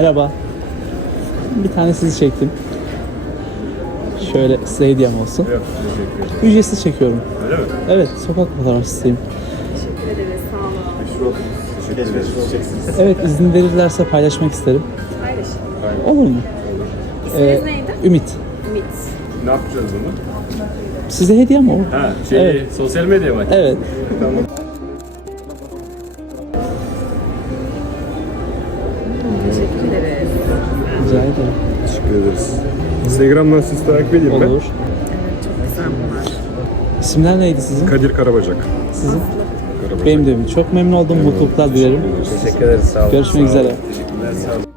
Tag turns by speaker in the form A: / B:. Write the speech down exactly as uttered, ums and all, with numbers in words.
A: Merhaba. Bir tane sizi çektim. Şöyle size hediyem olsun.
B: Yok, teşekkür ederim.
A: Ücretsiz çekiyorum.
B: Öyle mi?
A: Evet, sokak fotoğrafçısıyım.
C: Teşekkür ederiz. Sağ olun.
B: Meşhur olduk. Teşekkür ederiz.
A: Evet, izin verirlerse paylaşmak isterim.
C: Paylaşın.
A: Olur mu?
C: İsminiz neydi?
A: Ümit.
C: Ümit.
B: Ne yapacağız bunu?
A: Size hediyem o.
B: Ha, şey,
A: Evet.
B: sosyal medya bak.
A: Evet.
B: Tamam.
C: Teşekkür ederiz.
A: Rica ederim.
B: Teşekkür ederiz. Instagram'dan sizi takip edeyim ben.
A: Olur.
C: Evet, çok güzel bunlar.
A: İsimler neydi sizin?
B: Kadir Karabacak.
A: Sizin?
B: Karabacak.
A: Benim de Ümit. Çok memnun oldum. Mutluluklar dilerim.
B: Teşekkür ederiz. Sağ olun.
A: Görüşmek üzere.
B: Teşekkürler. Sağ olun.